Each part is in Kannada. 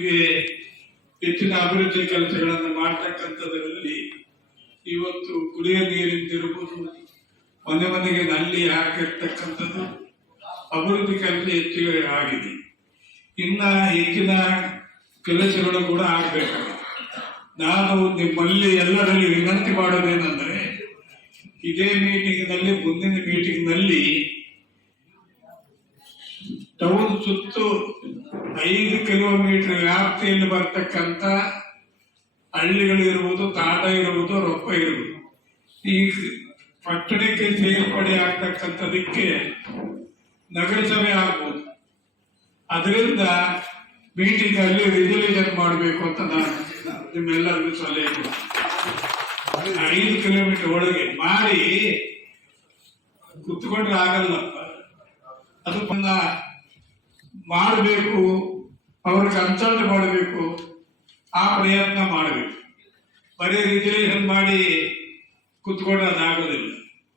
ಹೆಚ್ಚಿನ ಅಭಿವೃದ್ಧಿ ಕೆಲಸಗಳನ್ನು ಮಾಡ್ತಕ್ಕಂಥದ್ರಲ್ಲಿ ಇವತ್ತು ಕುಡಿಯ ನೀರಿಂದಿರ್ಬೋದು ಮನೆ ಮನೆಗೆ ನಲ್ಲಿ ಹಾಕಿರ್ತಕ್ಕಂಥದ್ದು ಅಭಿವೃದ್ಧಿ ಕೆಲಸ ಹೆಚ್ಚು ಆಗಿದೆ. ಇನ್ನ ಹೆಚ್ಚಿನ ಕೆಲಸಗಳು ಕೂಡ ಆಗಬೇಕು. ನಾನು ನಿಮ್ಮಲ್ಲಿ ಎಲ್ಲರಲ್ಲಿ ವಿನಂತಿ ಮಾಡೋದೇನೆಂದರೆ, ಇದೇ ಮೀಟಿಂಗ್ನಲ್ಲಿ ಮುಂದಿನ ಮೀಟಿಂಗ್ನಲ್ಲಿ ಟೌನ್ ಸುತ್ತು ಐದು ಕಿಲೋಮೀಟರ್ ವ್ಯಾಪ್ತಿಯಲ್ಲಿ ಬರ್ತಕ್ಕಂಥ ಹಳ್ಳಿಗಳಿರ್ಬೋದು ತಾಟ ಇರ್ಬೋದು, ರೊಕ್ಕ ಇರ್ಬೋದು. ಈ ಪಟ್ಟಣಕ್ಕೆ ಸೇರ್ಪಡೆ ಆಗ್ತಕ್ಕಂಥದಕ್ಕೆ ನಗರಸಭೆ ಆಗ್ಬೋದು. ಅದರಿಂದ ಮೀಟಿಂಗ್ ಅಲ್ಲಿ ರಿಸಲ್ಯೂಷನ್ ಮಾಡಬೇಕು ಅಂತ ನಾನು ನಿಮ್ಮೆಲ್ಲರಿಗೂ ಸಲಹೆ. ಐದು ಕಿಲೋಮೀಟರ್ ಒಳಗೆ ಮಾಡಿ ಕುತ್ಕೊಂಡ್ರೆ ಆಗಲ್ಲಪ್ಪ. ಅದನ್ನ ಮಾಡಬೇಕು ಅವರ ಕನ್ಸಲ್ಟ್ ಮಾಡಬೇಕು, ಆ ಪ್ರಯತ್ನ ಮಾಡಬೇಕು. ಬರೀ ರಿಸರ್ವೇಷನ್ ಮಾಡಿ ಕುತ್ಕೊಂಡು ಅದಾಗೋದಿಲ್ಲ.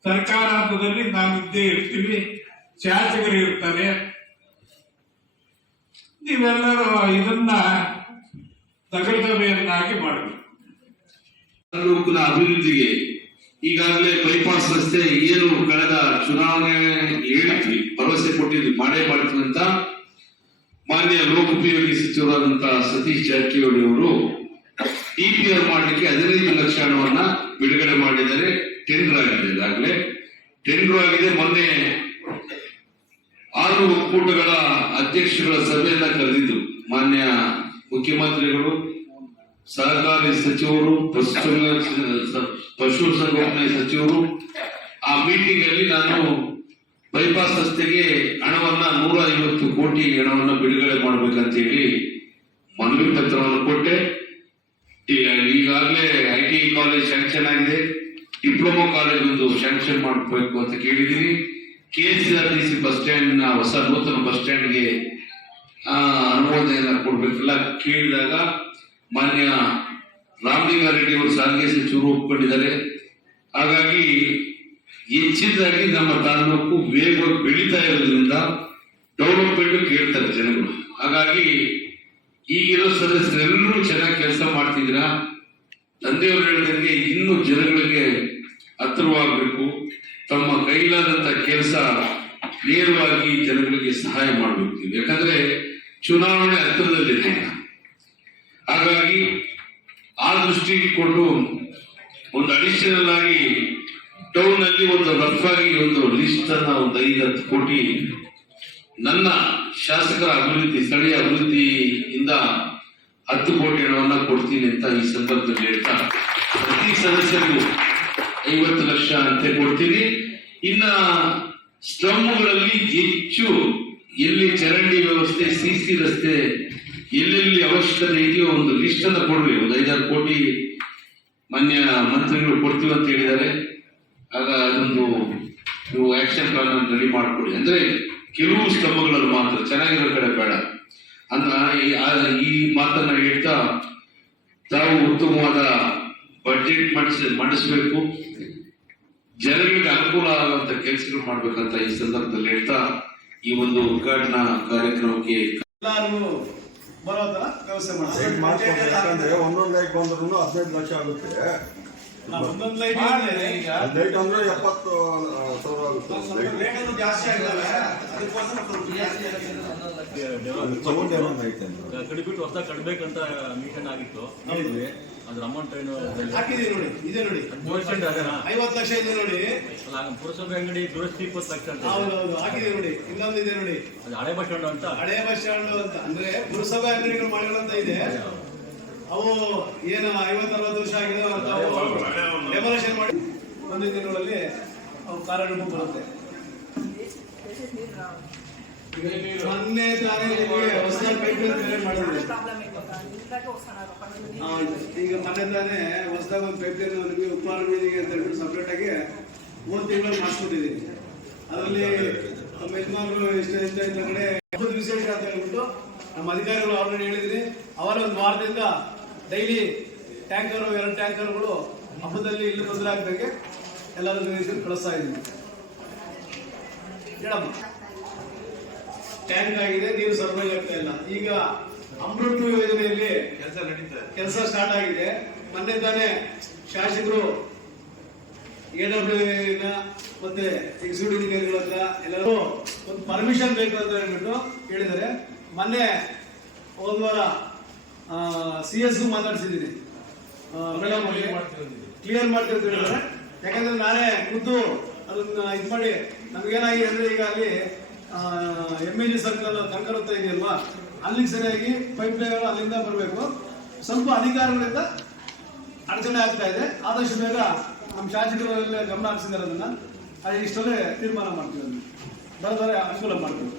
ಸರ್ಕಾರ ಹಂತದಲ್ಲಿ ನಾವು ಇದ್ದೇ ಇರ್ತೀವಿ, ಶಾಸಕರು ಇರ್ತಾರೆ. ನೀವೆಲ್ಲರೂ ಇದನ್ನ ನಗರಸಭೆಯನ್ನಾಗಿ ಮಾಡಬೇಕು. ಅಭಿವೃದ್ಧಿಗೆ ಈಗಾಗಲೇ ಬೈಪಾಸ್ ರಸ್ತೆ ಏನು ಕಳೆದ ಚುನಾವಣೆ ಹೇಳಿದ್ವಿ, ಭರವಸೆ ಕೊಟ್ಟಿದ್ವಿ, ಮಾಡೇ ಮಾಡ್ತೀವಿ ಅಂತ. ಮಾನ್ಯ ಲೋಕೋಪಯೋಗಿ ಸಚಿವರಾದಂತಹ ಸತೀಶ್ ಜಾರಕಿಹೊಳಿ ಅವರು ಟಿಪಿಆರ್ ಮಾಡಲಿಕ್ಕೆ ಹದಿನೈದು ಲಕ್ಷ ಹಣವನ್ನ ಬಿಡುಗಡೆ ಮಾಡಿದರೆ ಟೆಂಡರ್ ಆಗಿದೆ. ಈಗಾಗಲೇ ಟೆಂಡರ್ ಆಗಿದೆ. ಮೊನ್ನೆ ಆರು ಒಕ್ಕೂಟಗಳ ಅಧ್ಯಕ್ಷಗಳ ಸಭೆಯನ್ನ ಕರೆದಿದ್ದು ಮಾನ್ಯ ಮುಖ್ಯಮಂತ್ರಿಗಳು, ಸಹಕಾರಿ ಸಚಿವರು, ಪಶು ಪಶುಸಂಗೋಪನೆ ಪಶು ಸಚಿವರು. ಆ ಮೀಟಿಂಗ್ ಅಲ್ಲಿ ನಾನು ಬೈಪಾಸ್ ರಸ್ತೆಗೆ ಹಣವನ್ನ ನೂರ ಐವತ್ತು ಕೋಟಿ ಹಣವನ್ನ ಬಿಡುಗಡೆ ಮಾಡ್ಬೇಕಂತ ಹೇಳಿ ಮನವಿ ಪತ್ರವನ್ನು ಕೊಟ್ಟೆ. ಈಗಾಗಲೇ ಐ ಟಿ ಕಾಲೇಜ್ ಸ್ಯಾಂಕ್ಷನ್ ಆಗಿದೆ. ಡಿಪ್ಲೊಮಾ ಕಾಲೇಜ್ ಒಂದು ಸ್ಯಾಂಕ್ಷನ್ ಮಾಡಬೇಕು ಅಂತ ಕೇಳಿದೀನಿ K R T C bus ಸ್ಟ್ಯಾಂಡ್ನ ಹೊಸ ನೂತನ ಬಸ್ ಸ್ಟ್ಯಾಂಡ್ಗೆ ಅನುಮೋದನೆಯನ್ನ ಕೊಡ್ಬೇಕೆಲ್ಲ ಕೇಳಿದಾಗ ಮಾನ್ಯ ರಾಮಲಿಂಗಾರೆಡ್ಡಿ ಅವರು ಸಾರಿಗೆ ಸಚಿವರು ಒಪ್ಪಿಕೊಂಡಿದ್ದಾರೆ ಹಾಗಾಗಿ ಹೆಚ್ಚಿನದಾಗಿ ನಮ್ಮ ತಾಲೂಕು ವೇಗವಾಗಿ ಬೆಳೀತಾ ಇರೋದ್ರಿಂದ ಡೆವಲಪ್ಮೆಂಟ್ ಕೇಳ್ತಾರೆ ಜನಗಳು ಹಾಗಾಗಿ ಈಗಿರೋ ಸದಸ್ಯರೆಲ್ಲರೂ ಚೆನ್ನಾಗಿ ಕೆಲಸ ಮಾಡ್ತಿದ್ರ ತಂದೆಯವರು ಹೇಳಿದಂಗೆ ಇನ್ನೂ ಜನಗಳಿಗೆ ಹತ್ತಿರವಾಗಬೇಕು ತಮ್ಮ ಕೈಲಾದಂತ ಕೆಲಸ ನೇರವಾಗಿ ಜನಗಳಿಗೆ ಸಹಾಯ ಮಾಡಬೇಕು. ಯಾಕಂದ್ರೆ ಚುನಾವಣೆ ಹತ್ತಿರದಲ್ಲಿದೆ. ಹಾಗಾಗಿ ಆ ದೃಷ್ಟಿ ಇಟ್ಕೊಂಡು ಒಂದು ಅಡಿಷನಲ್ ಆಗಿ ಟೌನ್ ಅಲ್ಲಿ ಒಂದು ರಫ್ ಆಗಿ ಒಂದು ಲಿಸ್ಟ್ ಅನ್ನ ಒಂದು ಹತ್ತು ಕೋಟಿ ನನ್ನ ಶಾಸಕರ ಅಭಿವೃದ್ಧಿ, ಸ್ಥಳೀಯ ಅಭಿವೃದ್ಧಿಯಿಂದ ಹತ್ತು ಕೋಟಿ ಹಣವನ್ನ ಕೊಡ್ತೀನಿ ಅಂತ ಈ ಸಂದರ್ಭದಲ್ಲಿ ಹೇಳ್ತಾ, ಪ್ರತಿ ಸದಸ್ಯರಿಗೂ ಐವತ್ತು ಲಕ್ಷ ಅಂತ ಕೊಡ್ತೀನಿ. ಇನ್ನ ಸ್ಲಮ್ಗಳಲ್ಲಿ ಹೆಚ್ಚು ಎಲ್ಲಿ ಚರಂಡಿ ವ್ಯವಸ್ಥೆ ಸಿಸಿ ರಸ್ತೆ ಎಲ್ಲೆಲ್ಲಿ ಅವಶ್ಯಕತೆ ಇದೆಯೋ ಒಂದು ಲಿಸ್ಟ್ ಅನ್ನ ಕೊಡ್ಬೇಕು ಒಂದು ಐದಾರು ಕೋಟಿ ಮಾನ್ಯ ಮಂತ್ರಿಗಳು ಕೊಡ್ತೀವಿ ಅಂತ ಹೇಳಿದ್ದಾರೆ. ಅದೊಂದು ನೀವು ಆಕ್ಷನ್ ಪ್ಲಾನ್ ಅನ್ನು ರೆಡಿ ಮಾಡಿಕೊಡಿ. ಅಂದ್ರೆ ಕೆಲವು ಸ್ತಂಭಗಳಲ್ಲಿ ಮಾತ್ರ ಚೆನ್ನಾಗಿರೋ ಕಡೆ ಬೇಡ. ಅಂತ ಈ- ಈ ಮಾತನ್ನ ಹೇಳ್ತಾ ತಾವು ಉತ್ತಮವಾದ ಬಜೆಟ್ ಮಂಡಿಸ ಮಂಡಿಸ್ಬೇಕು. ಜನಗಳಿಗೆ ಅನುಕೂಲ ಆಗುವಂತ ಕೆಲಸಗಳು ಮಾಡ್ಬೇಕಂತ ಈ ಸಂದರ್ಭದಲ್ಲಿ ಹೇಳ್ತಾ ಈ ಒಂದು ಉದ್ಘಾಟನಾ ಕಾರ್ಯಕ್ರಮಕ್ಕೆ ಎಲ್ಲರೂ ಬರೋ ತರ ವ್ಯವಸ್ಥೆ ಮಾಡ್ತಾರೆ ಒಂದೊಂದು ಲೈಕ್ ಬಂದ್ರು ಹದಿನೈದು ಲಕ್ಷ ಆಗುತ್ತೆ. ಲೈಟ್ ಅಂದ್ರೆ ಎಪ್ಪತ್ತು ಆ, ಸಾವಿರ ಆಗುತ್ತೆ. ಲೈಟ್ ರೇಟ್ ಜಾಸ್ತಿ. ಕಡಿಬಿಟ್ಟು ಹೊಸ ಕಟ್ಬೇಕಂತ ಮೀಟನ್ ಆಗಿತ್ತು. ಅದ್ರ ಅಮೌಂಟ್ ಏನು ಹಾಕಿದೀವಿ ನೋಡಿ ಇದೆ ನೋಡಿ. ಪರ್ಸೆಂಟ್ ಅದೇನಾ ಐವತ್ತು ಲಕ್ಷ ಇದೆ ನೋಡಿ. ಅಲ್ಲ ಪುರಸಭೆ ಅಂಗಡಿ ದುರಸ್ತಿ ಇಪ್ಪತ್ತು ಲಕ್ಷ ಅಂತ ಇದೆ. ಹೌದು ಹೌದು ಹಾಕಿದೀವಿ ನೋಡಿ. ಇನ್ನೊಂದು ಇದೆ ನೋಡಿ. ಅದು ಹಳೆ ಬಸ್ ಸ್ಟ್ಯಾಂಡ್ ಅಂತ. ಹಳೆ ಬಸ್ ಸ್ಟ್ಯಾಂಡ್ ಅಂತ. ಅಂದ್ರೆ ಪುರಸಭೆ ಅಂಗಡಿಗಳು ಮಾಡಿಗಳಂತ ಇದೆ. ಅವು ಏನು ಐವತ್ತು ಅರವತ್ತು ವರ್ಷ ಆಗಿದೆ ಡೆಮೊಲೇಷನ್ ಮಾಡಿ ಒಂದು ದಿನಗಳಲ್ಲಿ ಅವು ಕಾರಣಕ್ಕೂ ಬರುತ್ತೆ. ಮೊನ್ನೆ ತಾನೇ ಹೊಸ ಮಾಡಿದ್ವಿ. ಈಗ ಮೊನ್ನೆ ತಾನೇ ಹೊಸದಾಗ ಒಂದು ಪೈಪ್ ಲೈನ್ ನಿಮಗೆ ಉಪಹಾರ ಮೀನಿಗೆ ಅಂತ ಹೇಳ್ಬಿಟ್ಟು ಸಪ್ರೇಟ್ ಆಗಿ ಮೂರು ತಿಂಗಳು ಮಾಡಿಸ್ಕೊಂಡಿದ್ದೀನಿ ಅದರಲ್ಲಿ ನಮ್ಮ ಯಜಮಾನರು ಇಷ್ಟ ಇಷ್ಟ ಇದ್ದ ಕಡೆ ವಿಶೇಷ ಅಂತ ಹೇಳ್ಬಿಟ್ಟು ನಮ್ಮ ಅಧಿಕಾರಿಗಳು ಆಲ್ರೆಡಿ ಹೇಳಿದ್ರಿ. ಅವರ ಒಂದು ವಾರದಿಂದ ಡೈಲಿ ಟ್ಯಾಂಕರು ಎರಡು ಟ್ಯಾಂಕರ್ಗಳು ಹಬ್ಬದಲ್ಲಿ ಇಲ್ಲಿ ಆಗ್ದಂಗೆ ಎಲ್ಲರೂ ರೀತಿಯಲ್ಲಿ ಕಳಿಸ್ತಾ ಇದ್ದೀನಿ. ಹೇಳಮ್ಮ? ಟ್ಯಾಂಕ್ ಆಗಿದೆ ನೀರು ಸರ್ವೈ ಆಗ್ತಾ ಇಲ್ಲ. ಈಗ ಅಮೃತ ಯೋಜನೆಯಲ್ಲಿ ಕೆಲಸ ಸ್ಟಾರ್ಟ್ ಆಗಿದೆ. ಮೊನ್ನೆ ತಾನೇ ಶಾಸಕರು ಎ ನ ಮತ್ತೆ ಎಕ್ಸಿಕ್ಯೂಟಿವ್ ಇಂಜಿನಿಯರ್ಗಳ ಹತ್ರ ಎಲ್ಲರೂ ಒಂದು ಪರ್ಮಿಷನ್ ಬೇಕು ಅಂತ ಹೇಳ್ಬಿಟ್ಟು ಹೇಳಿದ್ದಾರೆ. ಮೊನ್ನೆ ಹೋದ ವಾರ ಸಿ ಎಸ್ ಮಾತಾಡ್ಸಿದ್ದೀನಿ. ಮೇಡಮ್ ಕ್ಲಿಯರ್ ಮಾಡ್ತೀವಿ ಅಂತ ಹೇಳಿದ್ದಾರೆ ಯಾಕಂದ್ರೆ ನಾನೇ ಖುದ್ದು ಅದನ್ನ ಇದು ಮಾಡಿ. ನಮ್ಗೇನಾಗಿದೆ ಅಂದ್ರೆ ಈಗ ಅಲ್ಲಿ ಎಂ ಎ ಜಿ ಸರ್ಕಲ್ ತನಕ ಇದೆಯಲ್ವಾ? ಅಲ್ಲಿಗೆ ಸರಿಯಾಗಿ ಪೈಪ್ ಲೈನ್ ಅಲ್ಲಿಂದ ಬರಬೇಕು. ಸ್ವಲ್ಪ ಅಧಿಕಾರಗಳಿಂದ ಅಡಚಣೆ ಆಗ್ತಾ ಇದೆ. ಆದಷ್ಟು ಬೇಗ ನಮ್ಮ ಶಾಸಕರಲ್ಲೇ ಗಮನ ಹರಿಸಿದ್ದಾರೆ ಅದನ್ನ. ಅದು ಇಷ್ಟಲ್ಲೇ ತೀರ್ಮಾನ ಮಾಡ್ತೀವಿ ಅದನ್ನ. ಅನುಕೂಲ ಮಾಡ್ತೀವಿ.